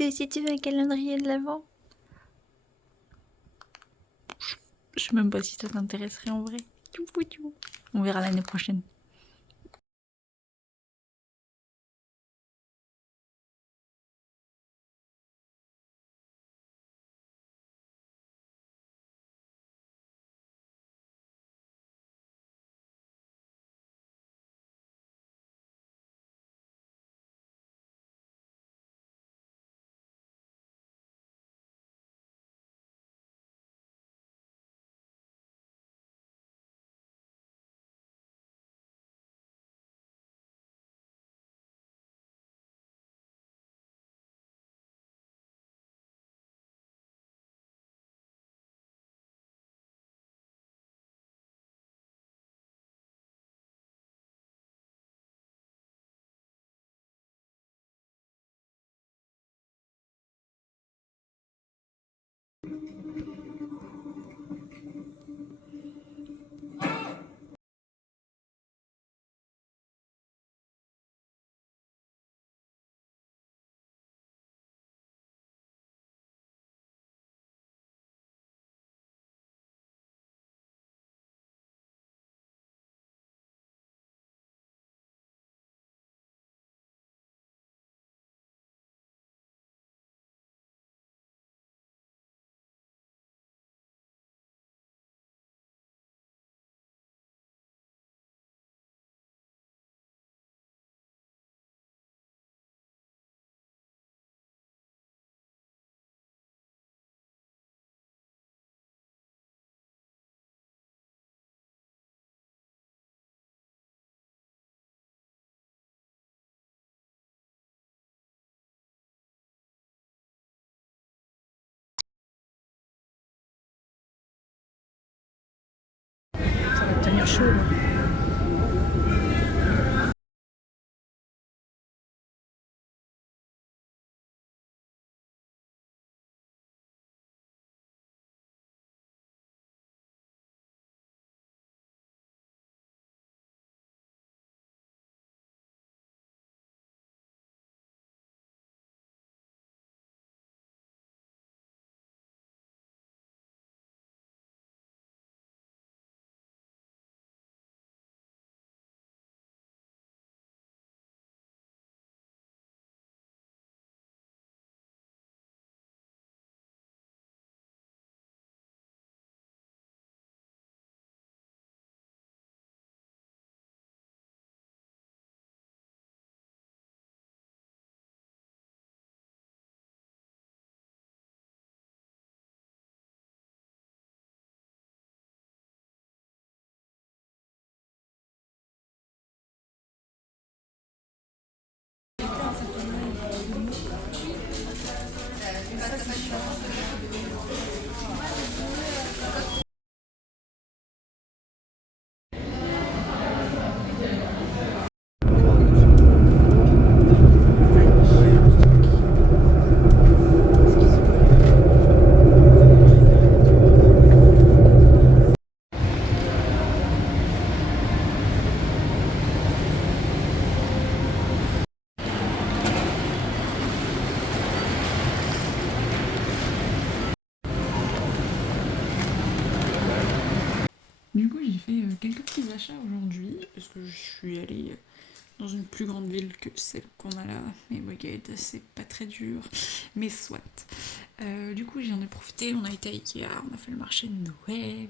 Toi aussi tu veux un calendrier de l'Avent? Je sais même pas si ça t'intéresserait en vrai. On verra l'année prochaine. Ça va tenir chaud là. Du coup, j'ai fait quelques petits achats aujourd'hui parce que je suis allée dans une plus grande ville que celle qu'on a là. Mais Weged, c'est pas très dur, mais soit. Du coup, j'en ai profité. On a été à Ikea, on a fait le marché de Noël,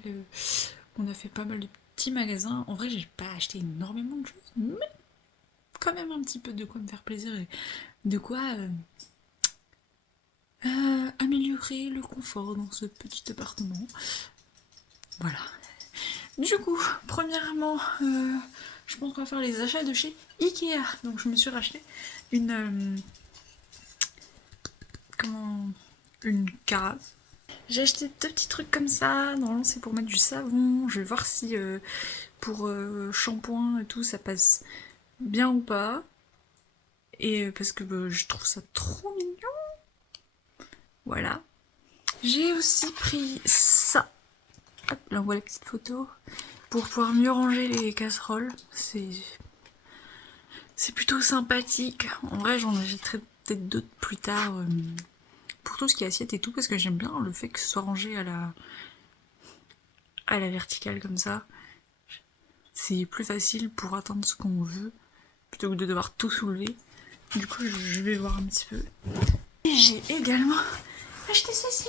on a fait pas mal de petits magasins. En vrai, j'ai pas acheté énormément de choses, mais quand même un petit peu de quoi me faire plaisir et de quoi améliorer le confort dans ce petit appartement. Voilà. Du coup, premièrement, je pense qu'on va faire les achats de chez Ikea. Donc je me suis racheté une... Une carafe. J'ai acheté deux petits trucs comme ça. Normalement c'est pour mettre du savon. Je vais voir si pour shampoing et tout ça passe bien ou pas. Et parce que je trouve ça trop mignon. Voilà. J'ai aussi pris ça. Hop, là on voit la petite photo. Pour pouvoir mieux ranger les casseroles. C'est plutôt sympathique. En vrai, j'en achèterais peut-être d'autres plus tard pour tout ce qui est assiette et tout, parce que j'aime bien le fait que ce soit rangé à la verticale comme ça. C'est plus facile pour atteindre ce qu'on veut, plutôt que de devoir tout soulever. Du coup, je vais voir un petit peu. Et j'ai également acheté ceci.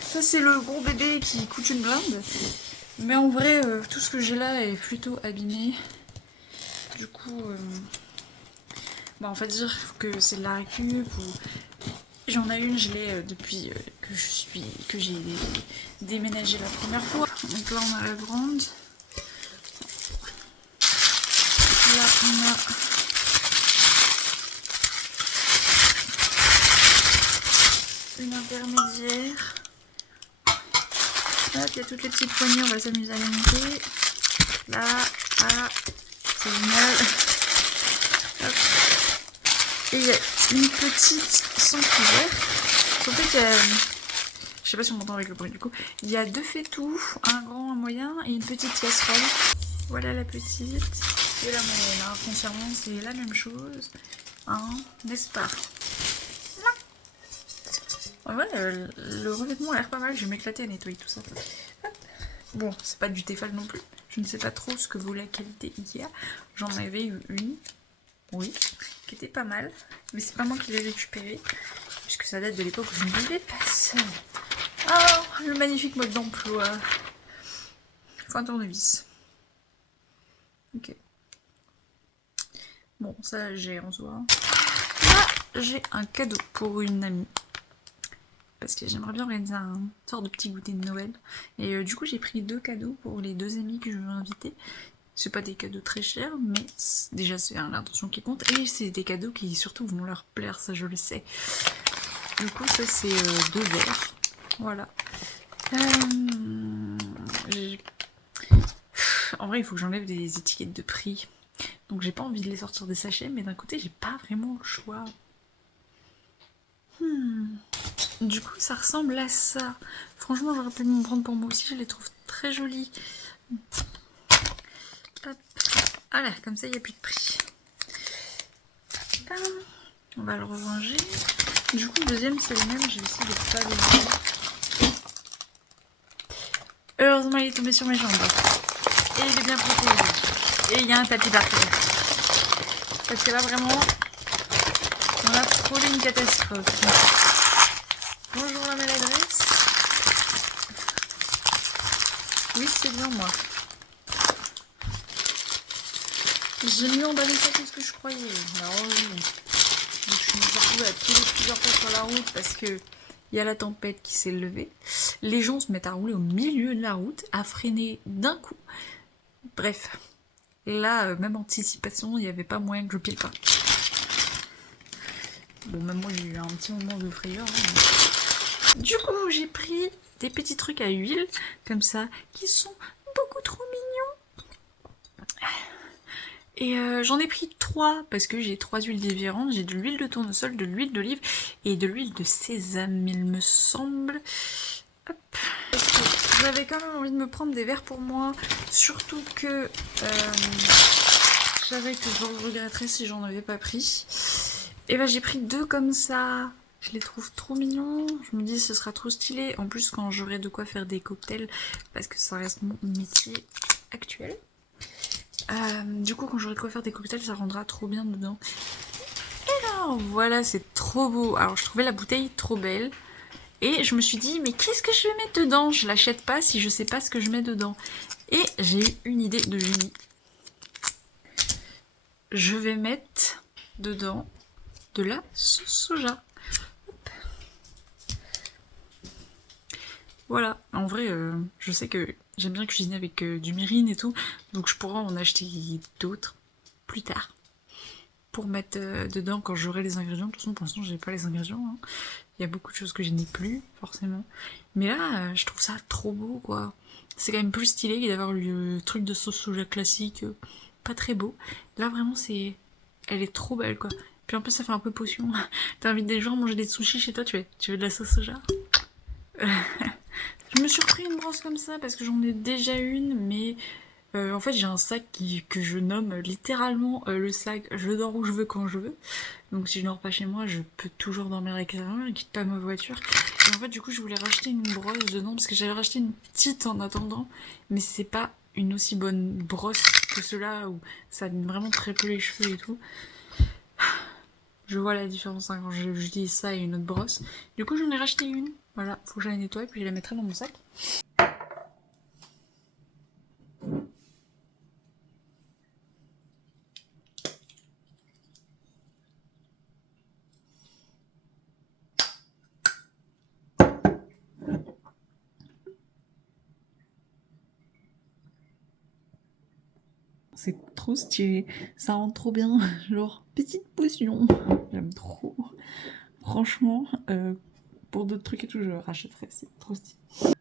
Ça, c'est le gros bébé qui coûte une blinde. Mais en vrai, tout ce que j'ai là est plutôt abîmé. Du coup, on va dire que c'est de la récup. J'en ai une, je l'ai depuis que j'ai déménagé la première fois. Donc là, on a la grande. Là, on a une intermédiaire. Là, il y a toutes les petites poignées, on va s'amuser à les monter. Là, c'est génial. Hop. Et il y a une petite sans couvert. En fait, je sais pas si on m'entend avec le bruit du coup. Il y a 2 fétous, un grand, un moyen et une petite casserole. Voilà la petite et la moyenne. Alors, foncièrement, c'est la même chose. Hein, n'est-ce pas? En vrai, le revêtement a l'air pas mal. Je vais m'éclater à nettoyer tout ça. Bon, c'est pas du Tefal non plus. Je ne sais pas trop ce que vaut la qualité Ikea. J'en avais eu une, oui, qui était pas mal. Mais c'est pas moi qui l'ai récupérée, puisque ça date de l'époque où je ne vivais pas seule. Oh, le magnifique mode d'emploi. Faut un tournevis. Ok. Bon, ça j'ai en soi. Là, j'ai un cadeau pour une amie. Parce que j'aimerais bien organiser un sort de petit goûter de Noël. Et du coup, j'ai pris 2 cadeaux pour les 2 amis que je veux inviter. C'est pas des cadeaux très chers, mais déjà c'est l'intention qui compte. Et c'est des cadeaux qui surtout vont leur plaire, ça je le sais. Du coup, ça c'est 2 verres. Voilà. En vrai, il faut que j'enlève des étiquettes de prix. Donc j'ai pas envie de les sortir des sachets, mais d'un côté, j'ai pas vraiment le choix. Du coup, ça ressemble à ça. Franchement, j'aurais pu m'en prendre pour moi aussi. Je les trouve très jolies. Hop. Voilà, comme ça, il n'y a plus de prix. On va le ranger. Du coup, le deuxième, c'est le même. J'ai essayé de pas le ranger. Heureusement, il est tombé sur mes jambes. Et il est bien protégé. Et il y a un tapis par terre. Parce que là, vraiment, on a frôlé une catastrophe. Bonjour la maladresse. Oui, c'est bien moi. J'ai mieux emballé ça que ce que je croyais. Alors oui. Donc, je me suis retrouvée à tirer plusieurs fois sur la route parce que il y a la tempête qui s'est levée. Les gens se mettent à rouler au milieu de la route, à freiner d'un coup. Bref. Là, même anticipation, il n'y avait pas moyen que je pile pas. Bon, même moi j'ai eu un petit moment de frayeur. Hein. Du coup, j'ai pris des petits trucs à huile, comme ça, qui sont beaucoup trop mignons. Et j'en ai pris 3, parce que j'ai 3 huiles différentes. J'ai de l'huile de tournesol, de l'huile d'olive et de l'huile de sésame, il me semble. Hop. J'avais quand même envie de me prendre des verres pour moi, surtout que je savais que je regretterais si j'en avais pas pris. Et bah j'ai pris 2 comme ça. Je les trouve trop mignons. Je me dis ce sera trop stylé. En plus quand j'aurai de quoi faire des cocktails, parce que ça reste mon métier actuel. Du coup quand j'aurai de quoi faire des cocktails, ça rendra trop bien dedans. Et alors voilà, c'est trop beau. Alors je trouvais la bouteille trop belle. Et je me suis dit, mais qu'est-ce que je vais mettre dedans? Je l'achète pas si je sais pas ce que je mets dedans. Et j'ai eu une idée de génie. Je vais mettre dedans de la sauce soja. Hop. Voilà. En vrai, je sais que j'aime bien cuisiner avec du mirin et tout. Donc je pourrais en acheter d'autres plus tard. Pour mettre dedans quand j'aurai les ingrédients. De toute façon, pour l'instant, j'ai pas les ingrédients. Hein. Il y a beaucoup de choses que je n'ai plus, forcément. Mais là, je trouve ça trop beau, quoi. C'est quand même plus stylé que d'avoir le truc de sauce soja classique, pas très beau. Là, vraiment, c'est... Elle est trop belle, quoi. Puis en plus, ça fait un peu potion. T'invites des gens à manger des sushis chez toi, tu veux de la sauce soja? Je me suis repris une brosse comme ça, parce que j'en ai déjà une, mais En fait, j'ai un sac que je nomme littéralement le sac je dors où je veux quand je veux. Donc si je dors pas chez moi, je peux toujours dormir à l'extérieur, quitte pas ma voiture. Et en fait, du coup, je voulais racheter une brosse dedans parce que j'avais racheté une petite en attendant, mais c'est pas une aussi bonne brosse que ceux-là où ça abîme vraiment très peu les cheveux et tout. Je vois la différence hein, quand j'utilise ça et une autre brosse. Du coup, j'en ai racheté une. Voilà, faut que je la nettoie et puis je la mettrai dans mon sac. C'est trop stylé, ça rentre trop bien, genre petite potion. J'aime trop. Franchement, pour d'autres trucs et tout, je rachèterais, c'est trop stylé.